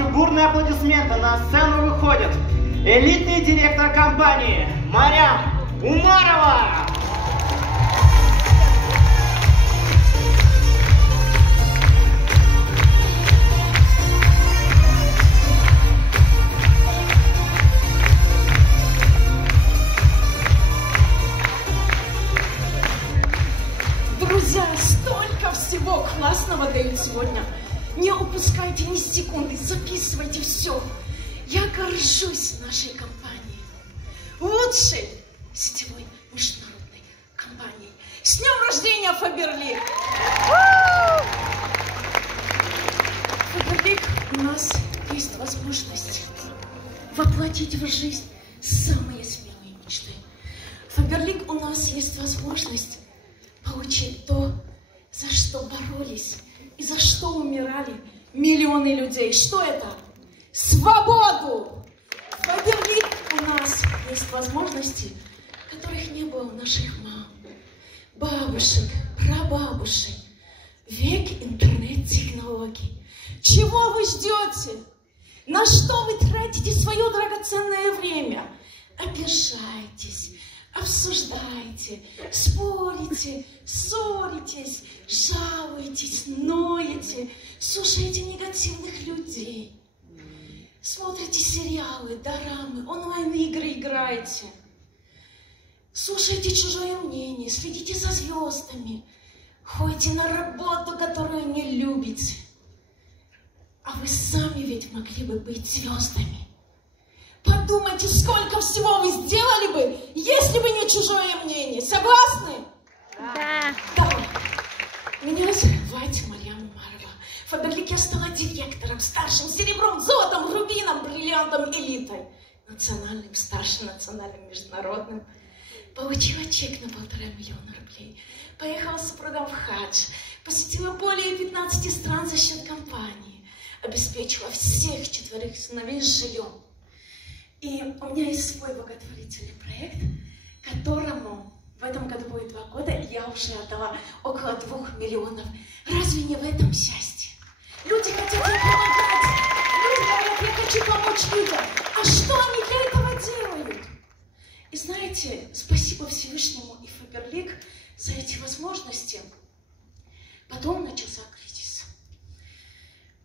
ваши бурные аплодисменты на сцену выходит элитный директор компании Марьям Умарова! Друзья, столько всего классного дают сегодня. Не упускайте ни секунды, записывайте все. Я горжусь нашей компанией. Лучшей сетевой международной компанией. С днем рождения, Фаберлик! Фаберлик, у нас есть возможность воплотить в жизнь самые смелые мечты. Фаберлик, у нас есть возможность получить то, за что боролись и за что умирали миллионы людей. Что это? Свободу! В Фаберлик у нас есть возможности, которых не было у наших мам, бабушек, прабабушек. Век интернет-технологий. Чего вы ждете? На что вы тратите свое драгоценное время? Обижаетесь, обсуждаете, спорите, ссоритесь, жалуетесь, ноете, слушаете негативных людей, смотрите сериалы, дорамы, онлайн-игры играете, слушаете чужое мнение, следите за звездами, ходите на работу, которую не любите. А вы сами ведь могли бы быть звездами. Подумайте, сколько всего вы сделали бы, если бы не чужое мнение. Согласны? Да. Да. Меня зовут Марьям Умарова. В Фаберлике я стала директором, старшим, серебром, золотом, рубином, бриллиантом, элитой. Национальным, старшим, национальным, международным. Получила чек на 1,5 миллиона рублей. Поехала с супругом в хадж. Посетила более 15 стран за счет компании. Обеспечила всех 4 сыновей жильем. И у меня есть свой благотворительный проект, которому в этом году будет 2 года, и я уже отдала около 2 миллионов. Разве не в этом счастье? Люди хотят мне помогать, люди говорят, я хочу помочь людям. А что они для этого делают? И знаете, спасибо Всевышнему и Фаберлик за эти возможности. Потом начался кризис,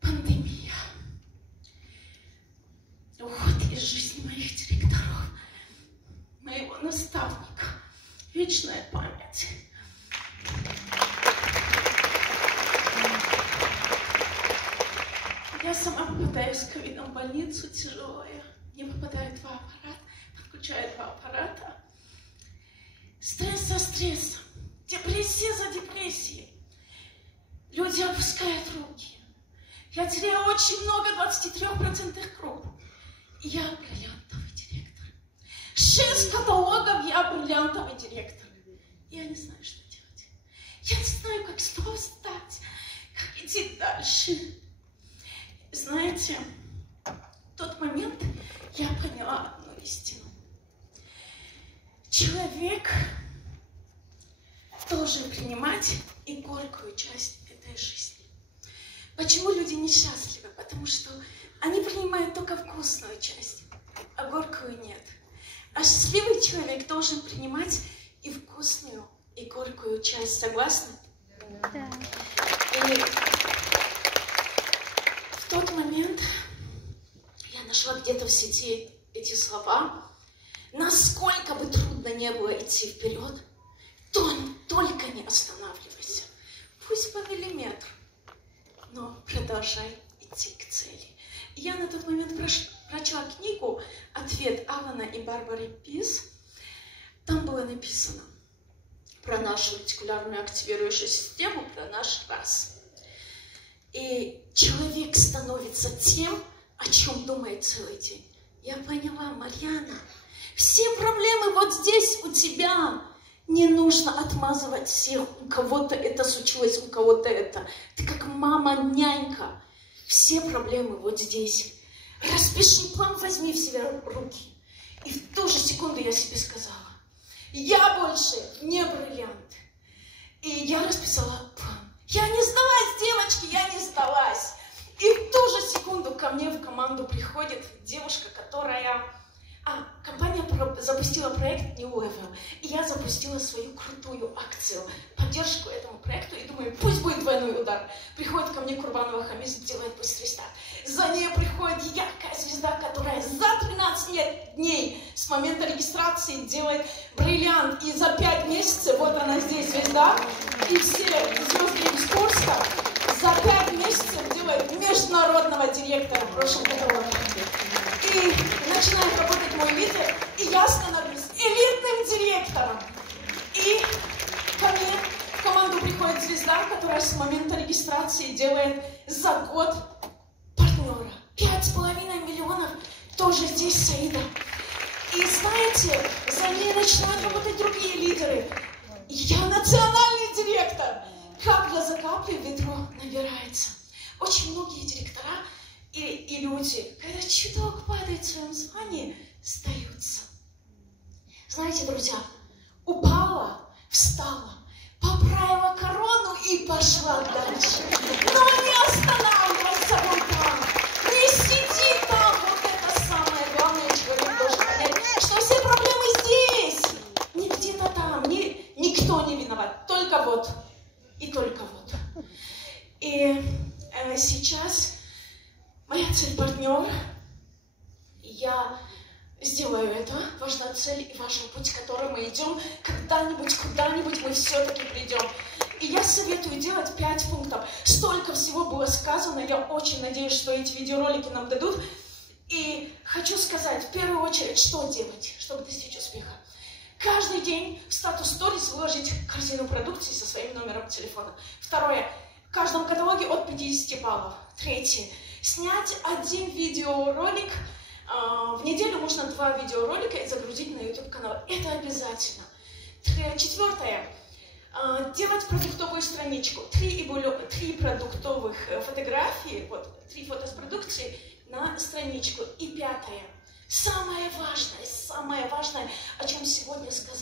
пандемия. Уход из жизни моих директоров, моего наставника. Вечная память. Я сама попадаю с ковидом в больницу, тяжелая. Мне попадают 2 аппарата, подключают 2 аппарата. Стресс за стрессом, депрессия за депрессией. Люди опускают руки. Я теряю очень много, 23% круг. Я бриллиантовый директор. 6 каталогов, я бриллиантовый директор. Я не знаю, что делать. Я не знаю, как снова встать, как идти дальше. Знаете, в тот момент я поняла одну истину. Человек должен принимать и горькую часть этой жизни. Почему люди несчастливы? Потому что они принимают только вкусную часть, а горькую нет. А счастливый человек должен принимать и вкусную, и горькую часть. Согласны? Да. И в тот момент я нашла где-то в сети эти слова. Насколько бы трудно не было идти вперед, только не останавливайся. Пусть по миллиметру, но продолжай идти к цели. И я на тот момент прочла книгу «Ответ» Алана и Барбары Пис. Там было написано про нашу ретикулярную активирующую систему, про наш раз. И человек становится тем, о чем думает целый день. Я поняла, Марьяна, все проблемы вот здесь у тебя. Не нужно отмазывать всех. У кого-то это случилось, у кого-то это. Ты как мама, нянька. Все проблемы вот здесь. Распиши план, возьми в себя руки. И в ту же секунду я себе сказала, я больше не бриллиант. И я расписала план. Я не сдалась, девочки, я не сдалась. И в ту же секунду ко мне в команду приходит девушка, которая... компания запустила проект New Level, и я запустила свою крутую акцию, поддержку этому проекту, и думаю, пусть будет двойной удар. Приходит ко мне Курбанова Хамис, делает быстрый старт. За ней приходит яркая звезда, которая за 13 дней с момента регистрации делает бриллиант, и за 5 месяцев, вот она здесь звезда, и все звезды из Курска за 5 месяцев делает международного директора в прошлом каталоге. И начинает работать мой лидер, и я становлюсь элитным директором. И ко мне в команду приходит звезда, которая с момента регистрации делает за год партнера. 5,5 миллионов, тоже здесь Саида. И знаете, за ней начинают работать другие лидеры. И я национальный директор. Капля за каплей ведро набирается. Очень многие директора и люди, когда чуток падает в своем звании, сдаются. Знаете, друзья, упала, встала, поправила корону и пошла дальше. Но не останавливайся вот там, не сиди там. Вот это самое главное, человек должен понять, что все проблемы здесь, не где-то там, никто не виноват, только вот и только вот. И сейчас моя цель партнер. Я сделаю это. Важна цель и важный путь, к которому мы идем. Когда-нибудь, куда-нибудь мы все-таки придем. И я советую делать 5 пунктов. Столько всего было сказано. Я очень надеюсь, что эти видеоролики нам дадут. И хочу сказать, в первую очередь, что делать, чтобы достичь успеха. Каждый день в статус сторис выложить корзину продукции со своим номером телефона. Второе. В каждом каталоге от 50 баллов. Третье. Снять 1 видеоролик. В неделю можно 2 видеоролика и загрузить на YouTube канал. Это обязательно. Четвертое. Делать продуктовую страничку. 3 продуктовых фотографии, вот 3 фото с продукцией на страничку. И 5. Самое важное, о чем сегодня сказала